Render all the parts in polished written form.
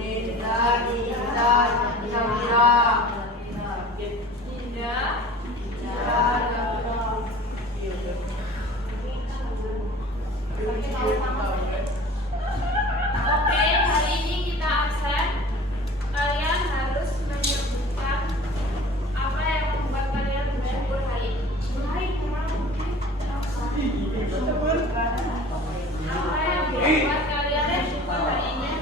Oke, hari ini kita absen. Kalian harus menyebutkan apa yang membuat kalian bersyukur hari ini. Apa yang membuat kalian bersyukur hari ini?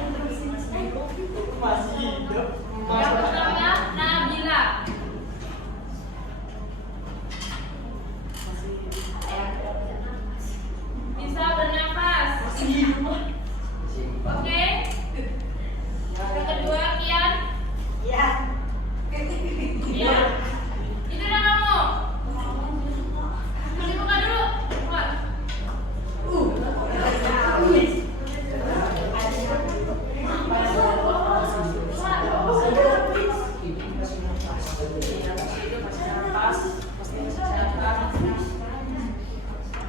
Yang pertama, Nabila. Bisa bernafas. Oke. Yang kedua, Kian. Iya. Itu udah kamu. Mau dibuka dulu. Buka.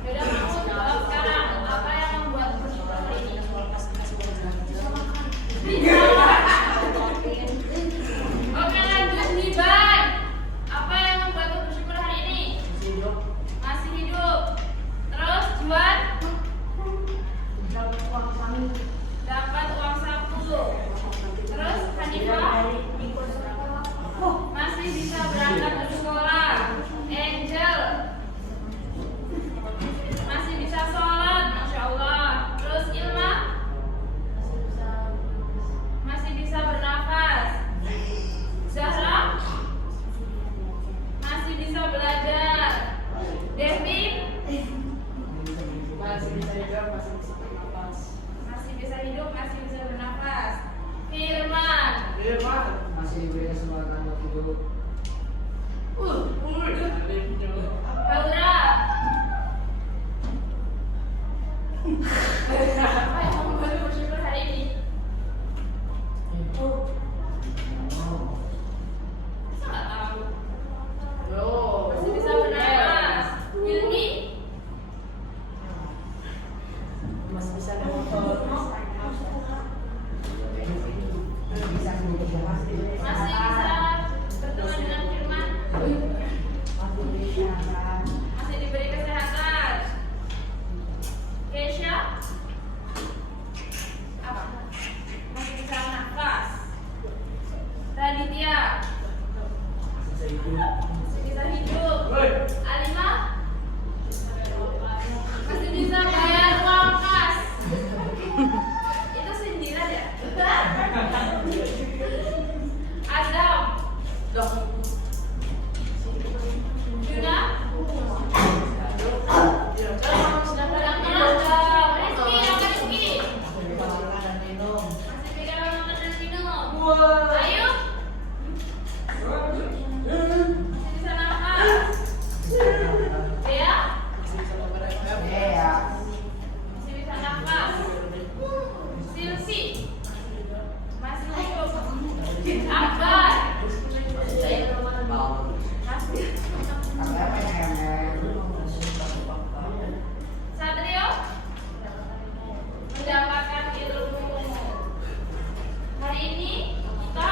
Yaudah, kamu jawab sekarang. Apa yang membuat bersyukur hari ini? Oke, lanjut Niban. Apa yang membuat bersyukur hari ini? Masih hidup. Terus Juan? Dapat uang saku. Terus Hanifah? Masih bisa berangkat ke sekolah. Angel? Masih bisa sholat, Masya Allah. Terus Ilma? Masih bisa bernafas. Zahra? Masih bisa belajar. Devi? Masih bisa hidup, masih bisa bernafas. Firman? Masih diberi kesempatan untuk hidup. Aura? Apa yang membuat bersyukur hari ini? Masa nggak tahu? Masih bisa bernafas. Hilmi? Masih bisa motor. Masih bisa berteman dengan Firman? Masih diberi kesehatan. Keisha? Apa? Masih bisa nafas. Raditya? Masih bisa hidup. Alima? Masih bisa bayar uang kas. Itu sindiran ya? Adam? Juna? Yang keras dong. Rizky, yang Rizky. Masih pegang makan dan minum. Ayo. Masih bisa nafas. Bea? Masih bisa nafas. Silvi? Masih hidup. Akbar? Satrio? Mendapatkan ilmu. Hari ini kita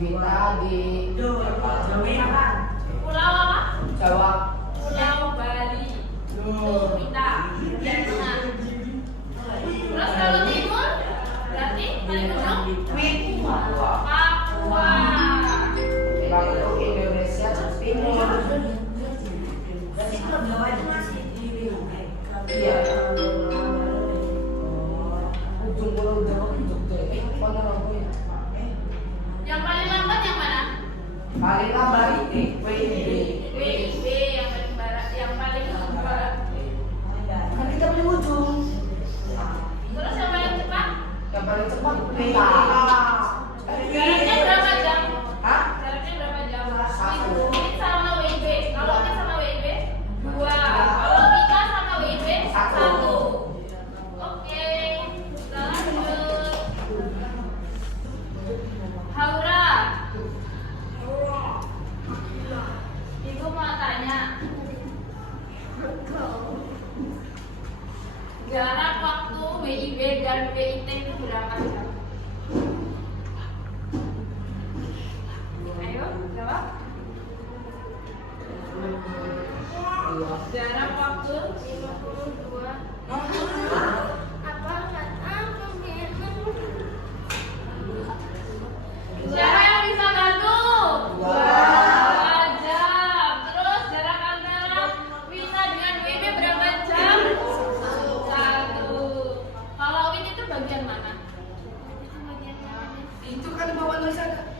Vita di Pulau apa? Jawa. Pulau Bali. Tuh, Vita. Yang tengah. Terus kalau timur berarti paling ujung Papua. Papua. Waktu Indonesia Timur. Iya. Ujung pulau Jawa Jogja. Mana lampunya? Yang paling lambat yang mana? Paling lambat ini WIB. WIB yang paling barat, yang paling lambat. Kan kita paling ujung. Terus yang paling cepat? Yang paling cepat Vita. Jaraknya berapa jam? Hah? Jaraknya berapa jam? Satu. Ini sama WIB. Kalau ini sama WIB 2. Kalau kita sama WIB 1. Oke, kita lanjut. Haura. Ibu mau tanya. Jarak waktu WIB dan WIT itu berapa jam? Ayo, jawab. Jarak waktu 52. Apa siapa yang bisa bantu? 2 jam. Terus jarak antara Wita dengan WIB berapa jam? 1. Kalau WIT itu bagian mana? Itu kan di bawah nulis ada.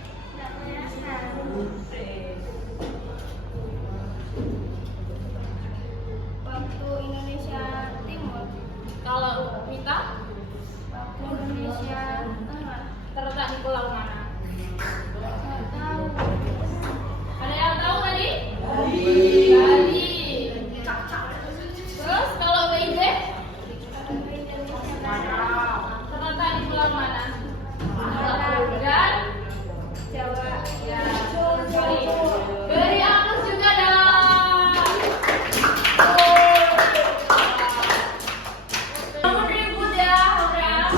Waktu Indonesia Timur. Kalau Wita? Waktu Indonesia Tengah. Terletak di pulau mana? Nggak tahu. Ada yang tahu tadi? Bali. Terus kalau WIB? Terletak di pulau mana? Dan Jawa. Ya, sekali. Beri aplaus juga dong. Kamu ribut ya, Aura.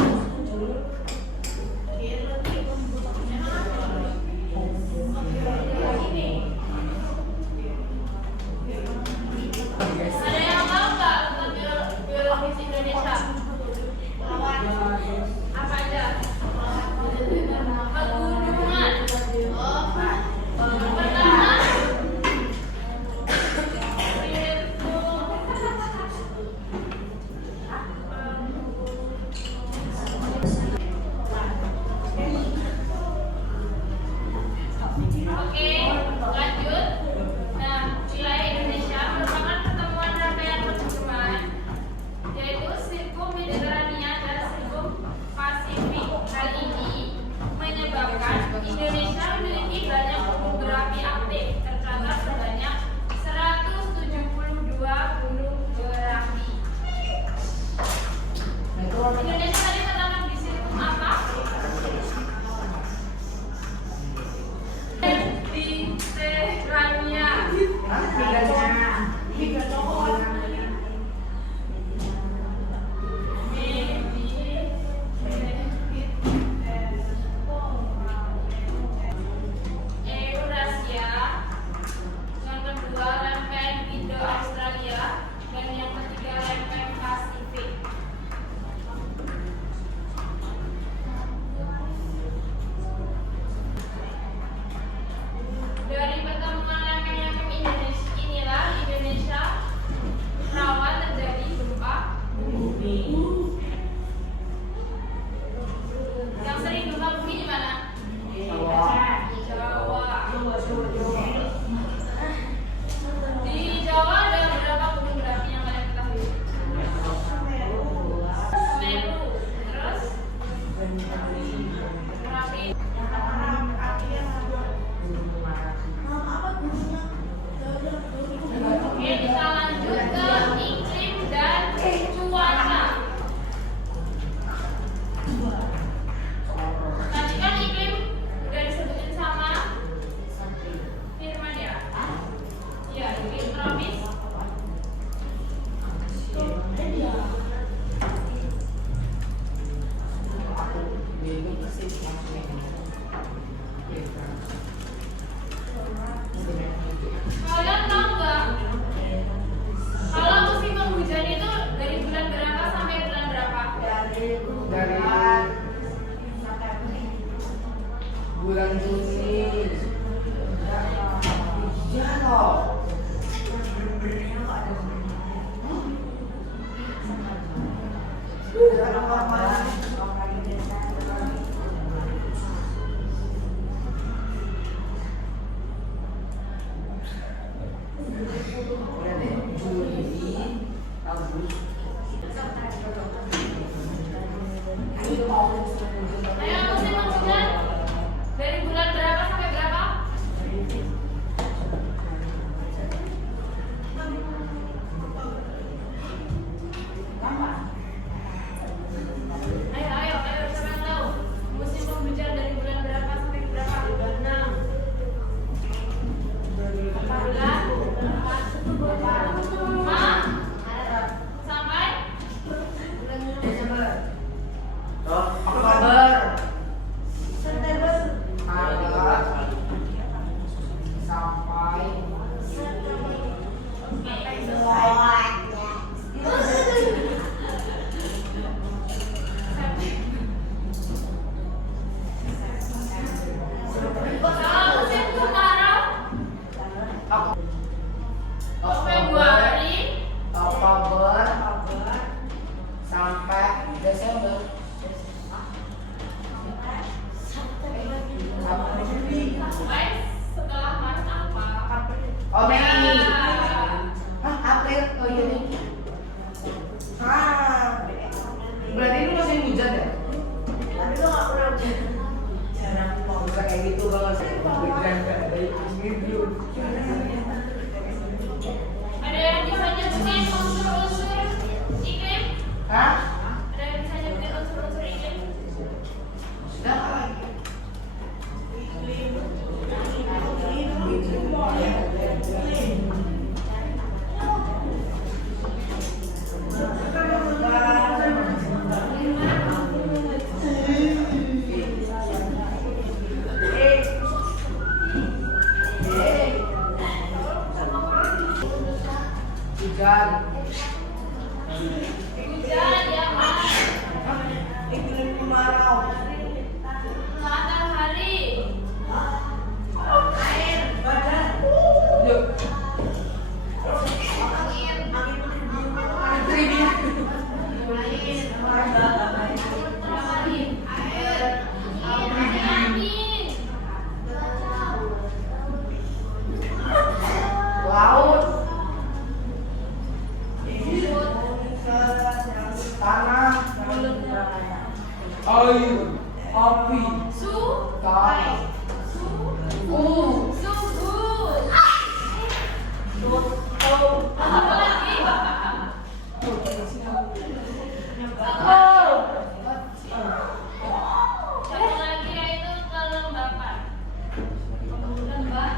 Bulan Juni. Iya loh. Ya deh, Juli, Agustus. Ayo musim penghujan dari bulan berapa sampai berapa? Ayo, siapa yang tahu? Musim penghujan dari bulan berapa sampai berapa? Bulan 6. Sampai Oktober. Maret. Sampai kalau musim kemarau Februari Oktober sampai Desember. sampai setelah Maret apa? Oh, Mei. Ya. Hah, April. Oh iya nih. Berarti ini musim hujan ya? Tapi lo gak pernah hujan. Jarang mau bisa kayak gitu kalau saya hujan gak ada itu. Ada yang bisa nyebutin unsur-unsur iklim? Hah? Ada yang bisa nyebutin unsur-unsur iklim? Sudah lagi. Hujan. Hujan ya Mas. Iklim kemarau. Matahari. Yuk. Angin. Laut. Tanah. Air. Api. Tanah. Suhu. Apa lagi? Satu lagi yaitu kelembapan. Lembab.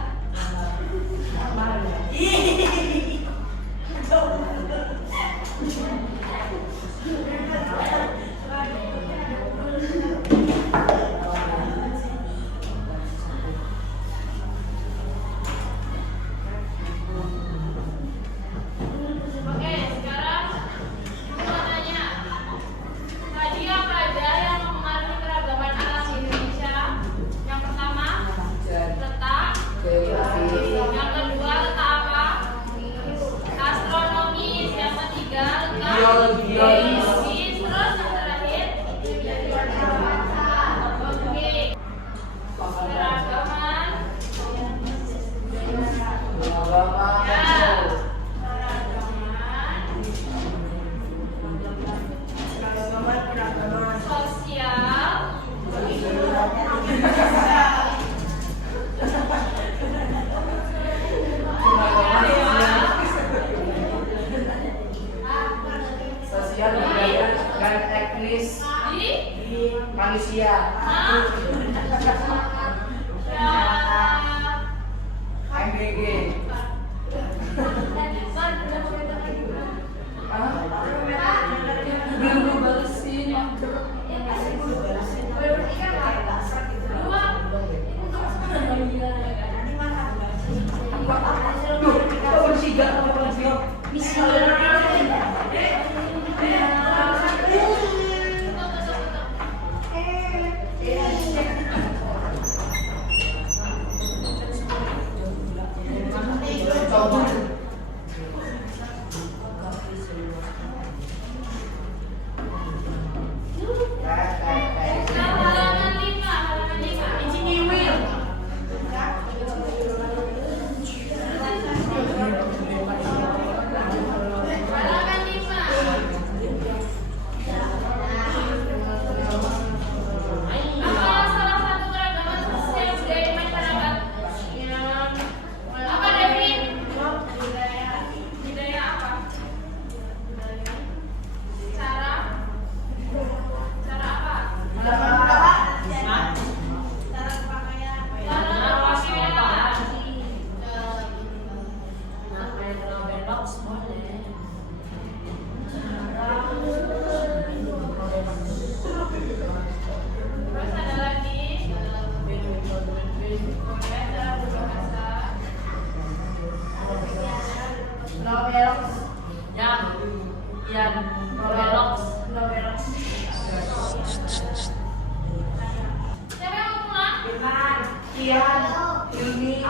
Christian, Hilmi.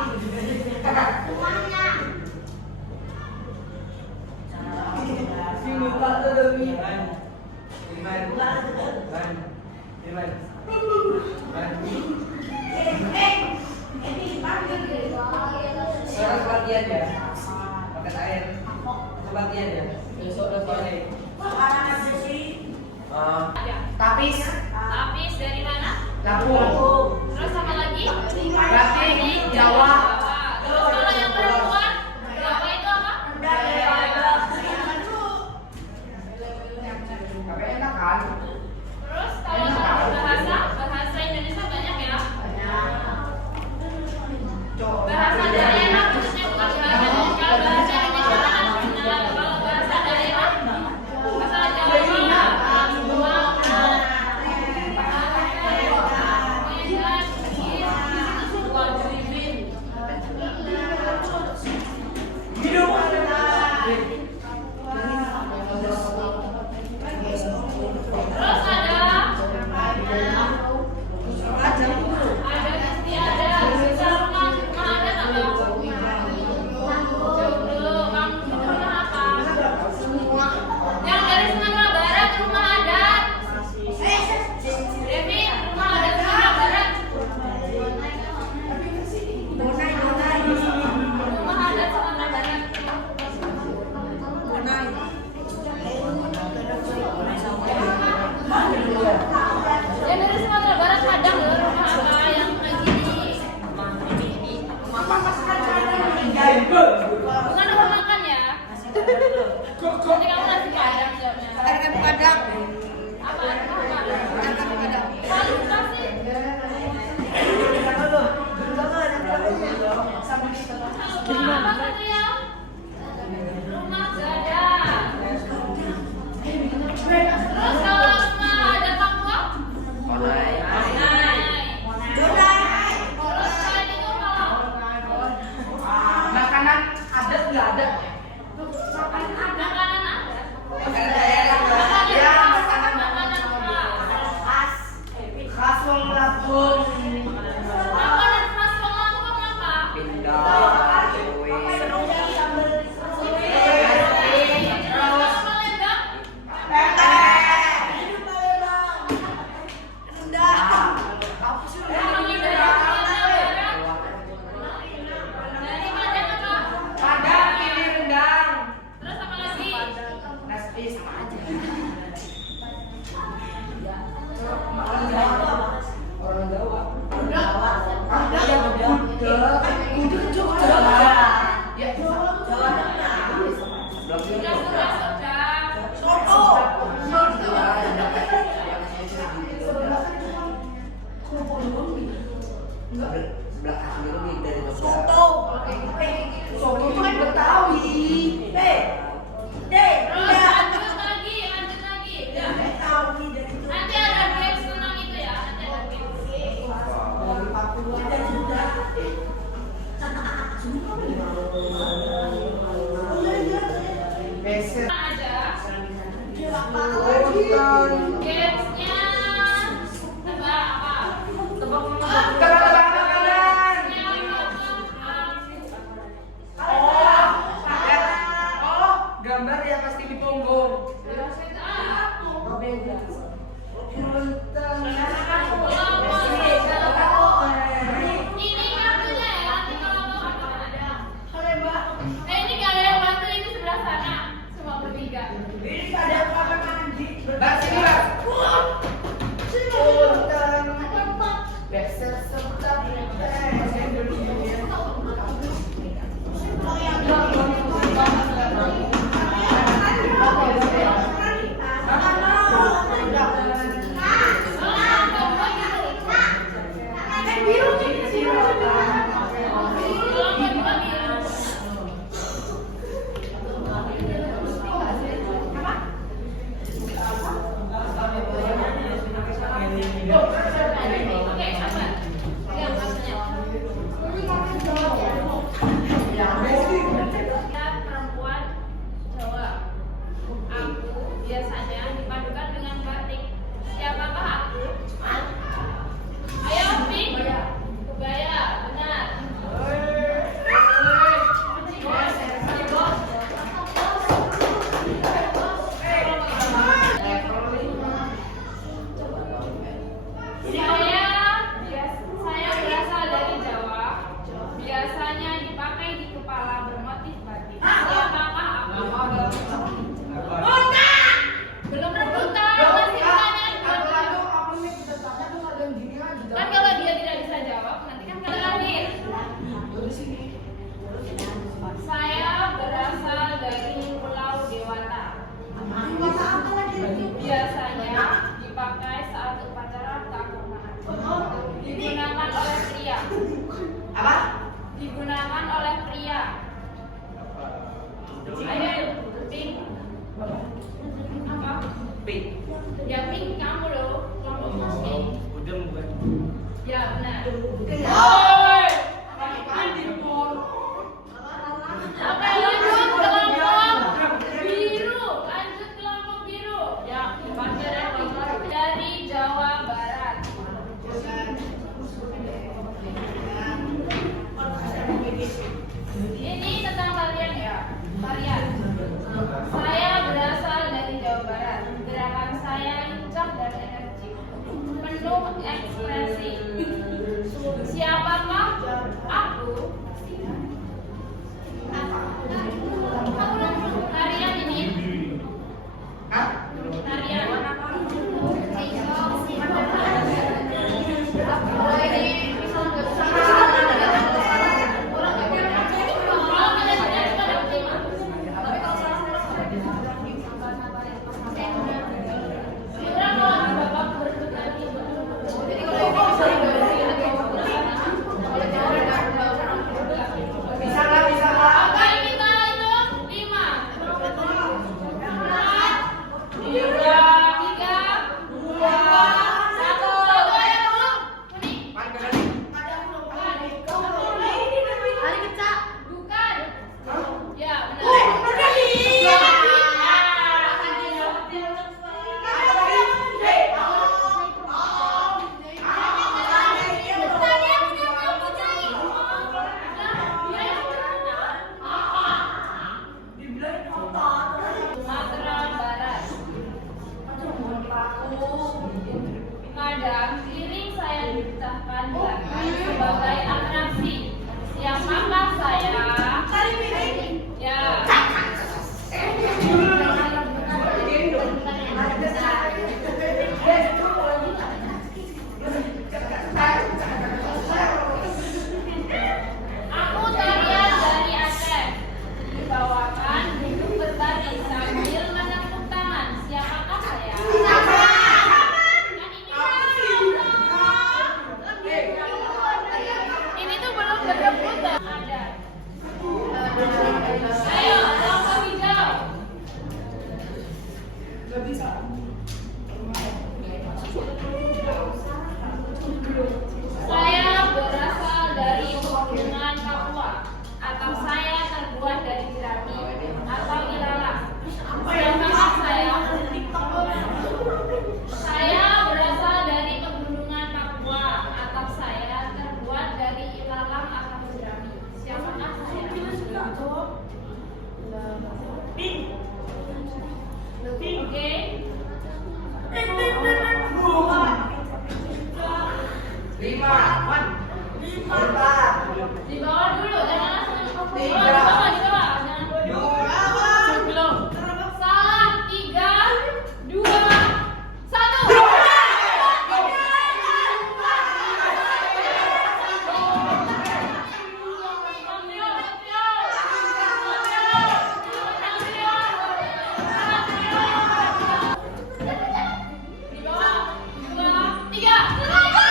Sekarang kebaktian ya, pakai air. Kebaktian ya, besok ada balik. Tapis, Tapis dari mana? Lampung. Terus sama lagi? Batik, Jawa. Terus kalau yang perempuan, Jawa itu apa? Tapi enak kan? Terus kalau bahasa Indonesia banyak ya? Bahasa daerah khususnya bukan bahasa Indonesia. Kalau bahasa Indonesia kan nasional. Kalau bahasa daerah, bahasa Jawa, terus ada istiadat, bisa rumah adat apa? Jomblo, kamu itu rumah apa? Yang dari Sumatera Barat rumah adat. Devi, rumah adat Sumatera Barat. Rumah adat Sumatera Barat. Yang dari Sumatera Barat Padang loh, rumah apa yang lagi di bukan rumah makan ya? Nanti kamu nasi Padang jawabnya. Padang. Apa? Paling suka sih. Rumah apa Satria? Rumah Gadang. Terus kalau rumah adat Papua? Terus selain itu kalau Makanan adat nggak ada. makanan adat? Ya, Makanan khas. khas wong Lampung. Makanan khas Lampung apa? Terus Palembang? Dari Padang apa? Padang ini rendang. Terus apa lagi? Nasi sama aja. Orang Jawa. Ada yang gudeg. Gudeg Jogja. Ya, Sudah. Sebelah kaki dulu nih dari Soto. soto itu kan Betawi. Terus lanjut lagi. Nanti ada games tentang itu ya. Nanti ada games. Beser. Ada Nonton. gamesnya. Tebak apa? Tebak-tebak makanan. Oh, gambar ya pasti di punggung. Ini kartunya ya, nanti kalau mau ada. Ini gak ada yang bantu, ini sebelah sana. Cuma bertiga. Mbak, sini Mbak. Punten. Beser serta Oke, sabar. Pegang kartunya. Kita perempuan Jawa. Aku biasanya dipadukan dengan batik. Siapakah aku? Ayo, Pink. Apa? Digunakan oleh pria. Ayo, pink. Apa? Pink. Ya pink kamu loh. Kelompok pink. Udang bukan? Ya benar. Oi. Oke, lanjut kelompok biru. Lanjut kelompok biru. Ya, dari Jawa Barat. Ini tentang kalian ya. Kalian. Saya berasal dari Jawa Barat. Gerakan saya lincah dan energik, penuh ekspresi. Siapakah aku? Tarian ini. Hah? Tarian. Bisa nggak? Apa yang kita hitung? 5, 4, 3, 2, 1. Ayo belum? Kuning. Bukan. Ya, benar. Sumatera Barat. Kadang piring saya dipecahkan sebagai atraksi. Siapakah saya? Ya. Aku tarian dari Aceh. Dibawakan duduk bertari sambil menepuk tangan. Siapakah saya? Ini tuh belum berebut ada. Ayo, kelompok hijau. Saya berasal dari pegunungan Papua. Atau saya terbuat dari jerami atau ilalang. Siapakah saya? Saya berasal dari pegunungan Papua. Atau saya terbuat dari ilalang atau jerami. Siapakah saya? Oke. Lima. Di bawah dulu, jangan langsung. Di Tiga. bawah, jangan. Belum. Salah. 3, 2, 1. Di bawah. 2, 3. Apa?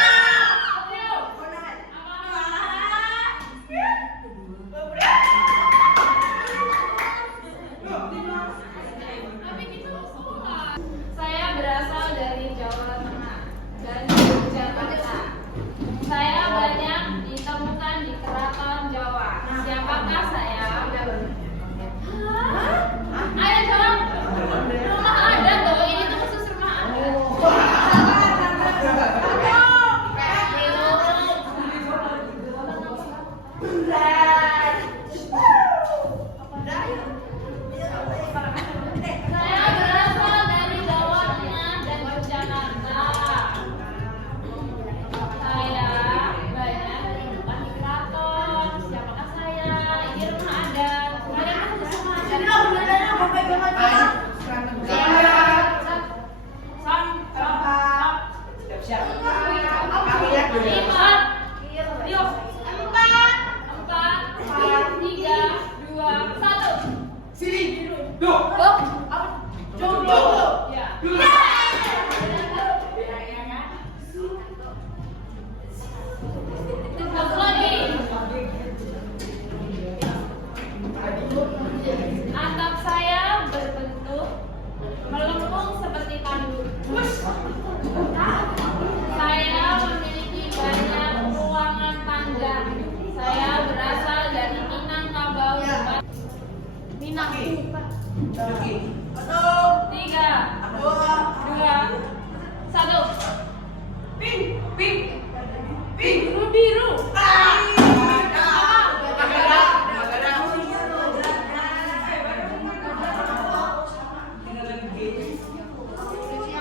biru.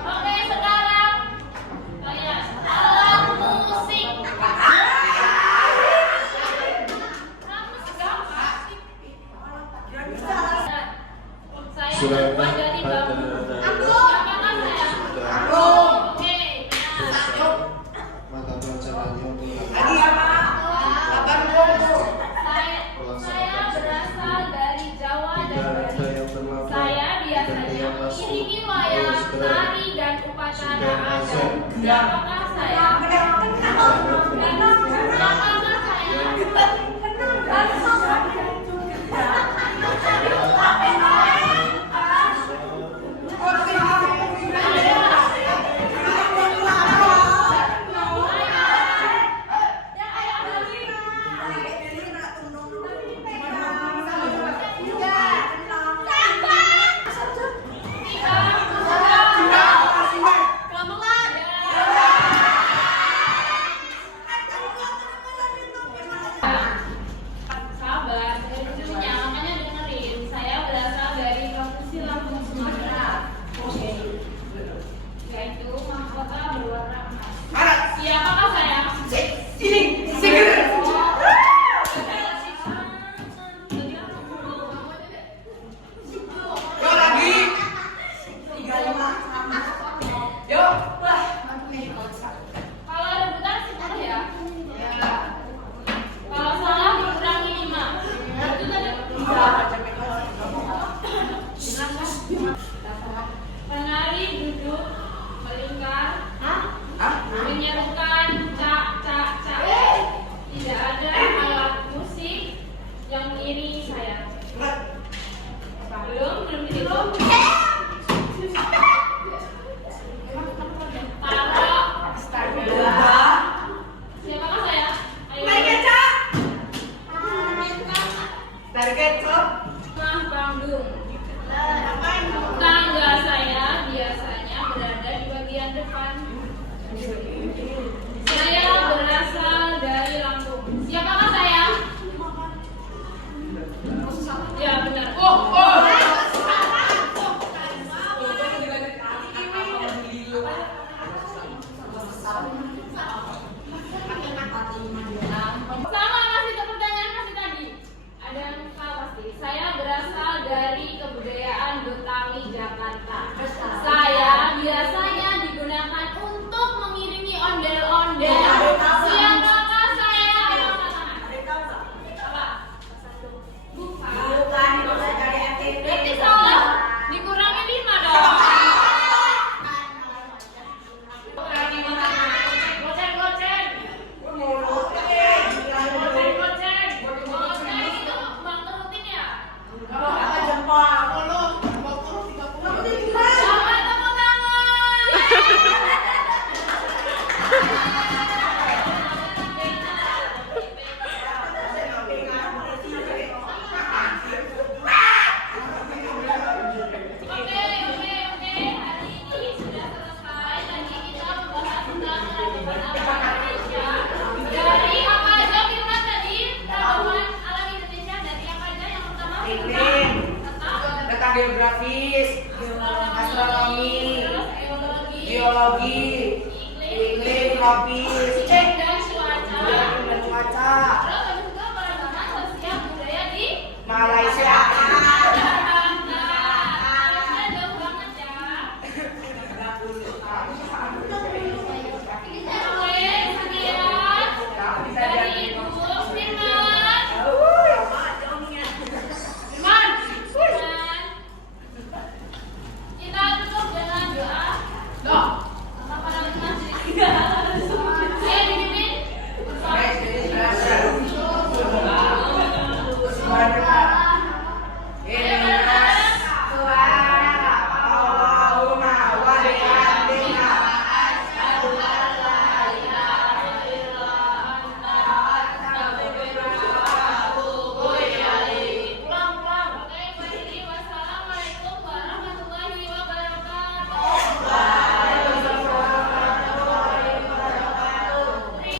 Oke, sekarang kayak alat musik. Saya Sulaiman buat dari bambu. pada Siapakah saya? Oke, benar. mata pelajarannya untuk Saya berasal dari Jawa dan tidak ada Bali. yang terlambat Saya dan biasanya yang masuk mengiringi wayang, harus segera tari dan upacara sudah adat. masuk. Siapakah saya? sangat